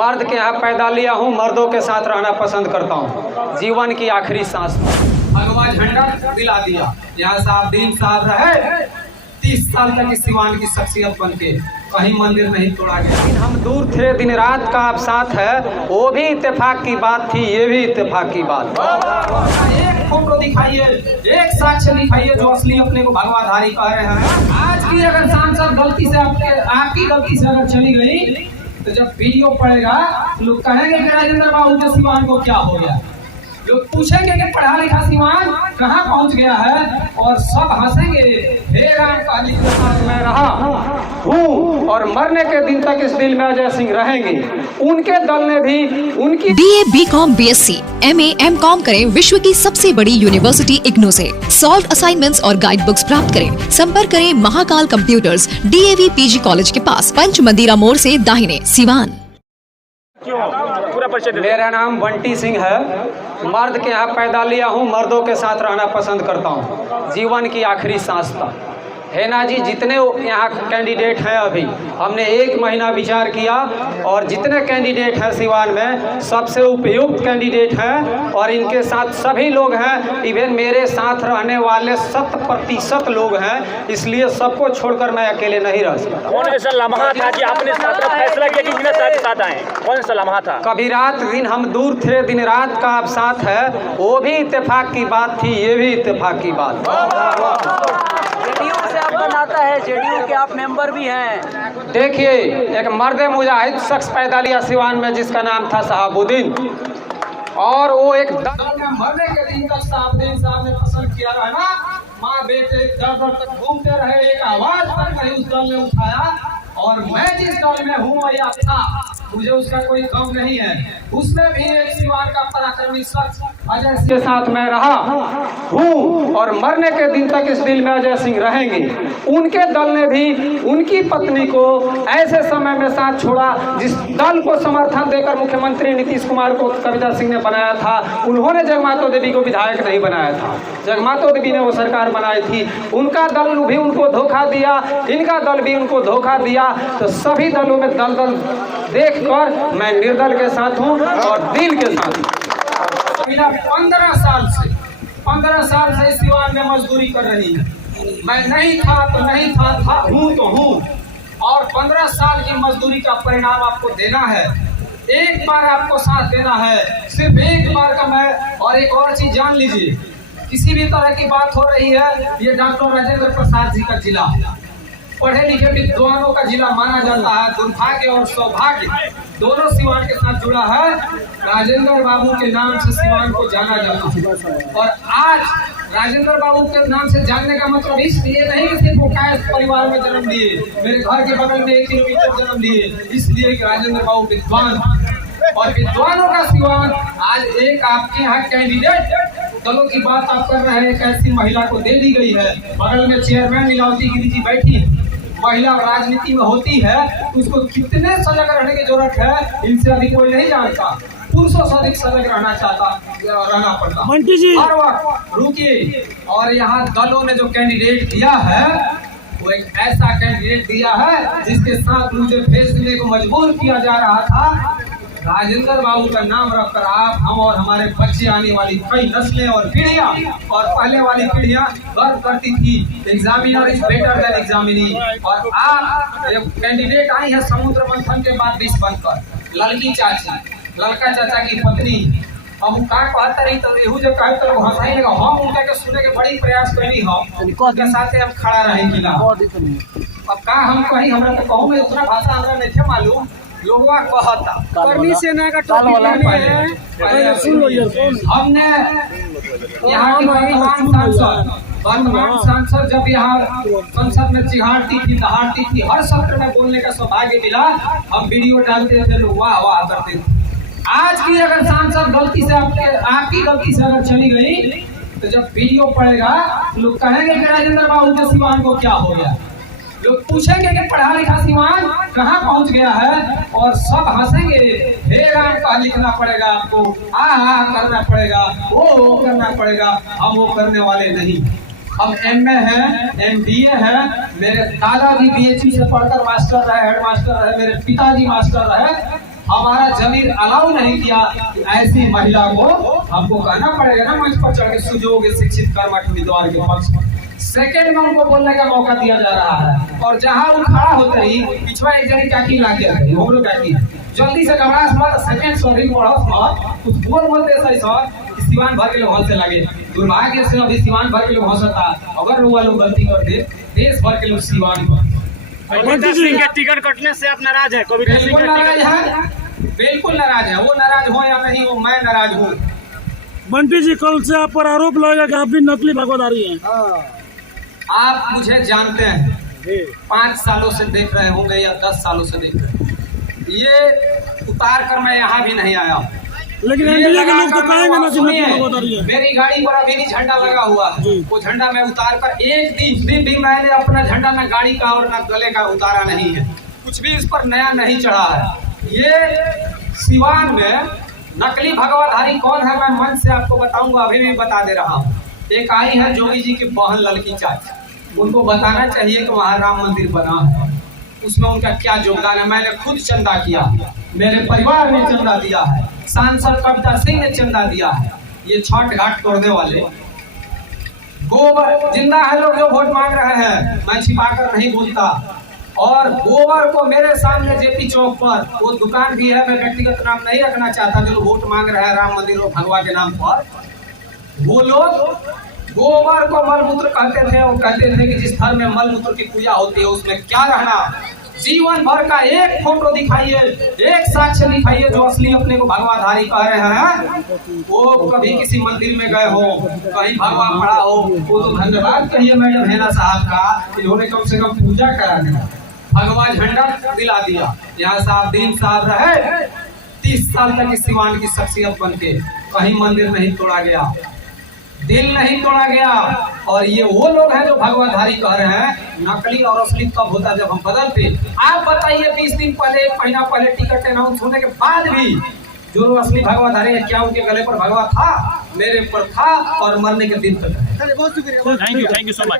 मर्द के यहाँ पैदा लिया हूँ, मर्दों के साथ रहना पसंद करता हूँ जीवन की आखिरी सांस। भगवा झंडा दिला दिया, यहाँ साहबदीन साहब रहे 30 साल तक इस सिवान की शख्सियत बन के, कहीं मंदिर नहीं तोड़ा गया। हम दूर थे दिन रात का अब साथ है, वो भी इत्तेफाक की बात थी, ये भी इत्तेफाक की बात। एक फोटो दिखाइए, एक साक्ष्य दिखाइए जो असली अपने को भगवाधारी कह रहे हैं। आज की अगर सांसद गलती से आपकी गलती से अगर चली गई तो जब वीडियो पड़ेगा लोग कहेंगे कि राजेंद्र बाबू के सिवान को क्या हो गया। लोग पूछेंगे कि पढ़ा लिखा सिवान कहाँ पहुँच गया है, और सब हंसेंगे। हे राम काली के साथ मैं रहा हूँ और मरने के दिन तक इस दिल में अजय सिंह रहेंगे। उनके दल ने भी उनकी BA, BCom, BSc, MA, MCom करें विश्व की सबसे बड़ी यूनिवर्सिटी इग्नू से। सॉल्व असाइनमेंट्स और गाइड बुक्स प्राप्त करें। संपर्क करें Mahakal computers, DAV PG college के पास, पंच मंदिरा मोड़ से दाहिने, सिवान। पूरा परिचय। मेरा नाम बंटी सिंह है, मर्द के यहाँ पैदा लिया हूँ, मर्दों के साथ रहना पसंद करता हूँ जीवन की आखिरी सांस तक। है ना जी, जितने यहाँ कैंडिडेट हैं अभी हमने 1 महीना विचार किया और जितने कैंडिडेट हैं सिवान में सबसे उपयुक्त कैंडिडेट हैं और इनके साथ सभी लोग हैं। इवन मेरे साथ रहने वाले 100% लोग हैं, इसलिए सबको छोड़कर मैं अकेले नहीं रह सकता। कौन ऐसा लम्हा था कि आपने फैसला किया कि इन्हें साथ आए? कौन सा लम्हा था? कभी रात दिन हम दूर थे, दिन रात का अब साथ है, वो भी इत्तेफाक की बात थी, ये भी इत्तेफाक की बात। जेडीयू से आप बनाता है, जेडीयू के आप मेंबर भी हैं। देखिए, एक मर्द मुजाहिद शख्स पैदा लिया सिवान में जिसका नाम था साहबुद्दीन, और वो एक दल में मरने के दिन तक साहबुद्दीन साहब ने पसंद किया रहना। माँ बेटे दर तक घूमते रहे, एक आवाज तक नहीं उस दल ने उठाया, और मैं जिस दल में हूँ या था मुझे उसका कोई गम नहीं है। उसमें भी एक सिवान का पराक्रमी शख्स अजय सिंह के साथ मैं रहा हूँ और मरने के दिन तक इस दिल में अजय सिंह रहेंगे। उनके दल ने भी उनकी पत्नी को ऐसे समय में साथ छोड़ा जिस दल को समर्थन देकर मुख्यमंत्री नीतीश कुमार को कविता सिंह ने बनाया था, उन्होंने जगमातो देवी को विधायक नहीं बनाया था, जगमातो देवी ने वो सरकार बनाई थी। उनका दल भी उनको धोखा दिया, इनका दल भी उनको धोखा दिया। तो सभी दलों में दल देखकर मैं निर्दल के साथ हूँ और दिल के साथ हूँ। 15 साल से इस सिवान में मजदूरी कर रही है। मैं नहीं था तो नहीं था, हूँ तो हूँ, और 15 साल की मजदूरी का परिणाम आपको देना है। एक बार आपको साथ देना है, सिर्फ एक बार का। मैं और एक और चीज जान लीजिए, किसी भी तरह की बात हो रही है, ये डॉक्टर राजेंद्र प्रसाद जी का जिला पढ़े लिखे विद्वानों का जिला माना जाता है। दुर्भाग्य और सौभाग्य दोनों सिवान के साथ जुड़ा है। राजेंद्र बाबू के नाम से सिवान को जाना जाता है, और आज राजेंद्र बाबू के नाम से जानने का मतलब इसलिए नहीं कि सिर्फ वो कैश परिवार में जन्म लिए, मेरे घर के बगल में 1 किलोमीटर जन्म लिए, इसलिए कि राजेंद्र बाबू विद्वान, और विद्वानों का सिवान। आज एक आपके यहाँ कैंडिडेट दलों की बात आप कर रहे हैं, एक ऐसी महिला को दे दी गई है, बगल में चेयरमैन लीलावती गिरी जी बैठी। महिला राजनीति में होती है, उसको कितने सजग रहने की जरूरत है, इनसे अधिक कोई नहीं जानता। पुरुषों से अधिक सजग रहना पड़ता। मंटी जी हर वक्त रुकिए। और यहाँ दलों ने जो कैंडिडेट दिया है वो एक ऐसा कैंडिडेट दिया है जिसके साथ मुझे फेस देने को मजबूर किया जा रहा था। राजेंद्र बाबू का नाम रखकर आप, हम और हमारे बच्चे, आने वाली कई नस्लें और पीढ़ियां, और पहले वाली पीढ़ियां गर्व करती थी examiner is better than examinee. और आप कैंडिडेट आई है समुद्र मंथन के बाद विष बनकर, लड़की चाची, लड़का चाचा की पत्नी। अब का कहता रही तो एहू जो कहे तो हंसाई लगा, हम उनका के सुने के बड़ी प्रयास करनी, हम उनके साथ हम खड़ा रहे कि ना। अब का हम कहीं हमरा तो कहूँ में उतना भाषा हमरा नहीं मालूम, लोगवा कहता करनी सेना का टॉपिक है। हमने यहाँ वर्तमान सांसद जब यहाँ संसद में चिढ़ाती थी, दहाड़ती थी, हर सत्र में बोलने का सौभाग्य मिला, हम वीडियो डालते थे, लोग वाह वाह करते थे। आज की अगर सांसद गलती से आपकी गलती से अगर चली गई तो जब वीडियो पड़ेगा लोग कहेंगे कि राजेंद्र बाबू के सिवान को क्या हो गया। लोग पूछेंगे कि पढ़ा लिखा सिवान कहाँ पहुँच गया है, और सब हंसेंगे। हे राम का लिखना पड़ेगा आपको, आ करना पड़ेगा, वो करना पड़ेगा। हम वो करने वाले नहीं। हम MA हैं, MBA हैं, मेरे दादाजी BHU से पढ़कर मास्टर रहे, हेड मास्टर रहे, मेरे पिताजी मास्टर रहे। हमारा जमीर अलाउ नहीं किया कि ऐसी महिला को हमको कहना पड़ेगा ना मंच पर चढ़ के सुजोग शिक्षित कर्मठ उम्मीदवार के पक्ष में। सेकेंड में उनको बोलने का मौका दिया जा रहा है और जहां वो खड़ा होते ही पिछवा एक जनी काकी लाके रही हमरो काकी जल्दी से घबरास मत सेकेंड सॉरी बढ़स मत कुछ बोल मत ऐसा सर सिवान भर के लोग हंसे लगे। दुर्भाग्य से अभी सिवान भर के लोग हंसता अगर वो लोग गलती कर दे देश भर के लोग सिवान पर कविता सिंह के टिकट कटने से आप नाराज है? कविता सिंह बिल्कुल नाराज है, बिल्कुल नाराज है। वो नाराज हो या नहीं वो मैं नाराज हूँ। बंटी जी कल से आप पर आरोप लगेगा कि आप भी नकली भगवदारी हैं। आप मुझे जानते हैं 5 सालों से देख रहे होंगे या 10 सालों से देख रहे हैं। ये उतार कर मैं यहाँ भी नहीं आया, लेकिन एनडीए के लोग तो कहेंगे ना कि नकली भगवदारी है। मेरी गाड़ी पर अभी भी झंडा लगा हुआ है, वो झंडा मैं उतार कर एक दिन भी मैंने अपना झंडा ना गाड़ी का और ना गले का उतारा नहीं है, कुछ भी इस पर नया नहीं चढ़ा है। ये सिवान में नकली भगवाधारी कौन है मैं मंच से आपको बताऊंगा, अभी भी बता दे रहा हूँ। एक आई है जोगी जी की बहन लड़की चाची, उनको बताना चाहिए कि वहाँ राम मंदिर बना है, उसमें उनका क्या योगदान है। मैंने खुद चंदा किया, मेरे परिवार ने चंदा दिया है, सांसद कविता सिंह ने चंदा दिया है। ये छठ घाट तोड़ने वाले गोबर जिंदा है लोग जो वोट मांग रहे हैं, मैं छिपा कर नहीं बोलता। और गोबर को मेरे सामने जेपी चौक पर वो दुकान भी है, मैं व्यक्तिगत नाम नहीं रखना चाहता, जो वोट मांग रहे हैं राम मंदिर और भगवा के नाम पर, वो लोग गोबर को मलमूत्र कहते थे और कहते थे कि जिस घर में मलमूत्र की पूजा होती है उसमें क्या रहना। जीवन भर का एक फोटो दिखाइए, एक साक्ष्य दिखाइए जो असली अपने को भगवाधारी कह रहे हैं। वो कभी किसी मंदिर में गए हो, कहीं भगवा पड़ा हो, वो तो धन्यवाद कहिए मैडम हेना साहब का, इन्होंने कम से कम पूजा करा दिया, भगवा झंडा दिला दिया। यहाँ साहब दिन साहब रहे 30 साल तक इस सिवान की शख्सियत बन के, कहीं मंदिर नहीं तोड़ा गया, दिल नहीं तोड़ा गया। और ये वो लोग हैं जो भगवाधारी कह रहे हैं। नकली और असली कब होता है? जब हम बदलते। आप बताइए 20 दिन पहले 1 महीना पहले टिकट अनाउंस होने के बाद भी जो लोग असली भगवाधारी है, क्या उनके गले पर भगवा था? मेरे पर था और मरने के दिन तक। Thank you so much.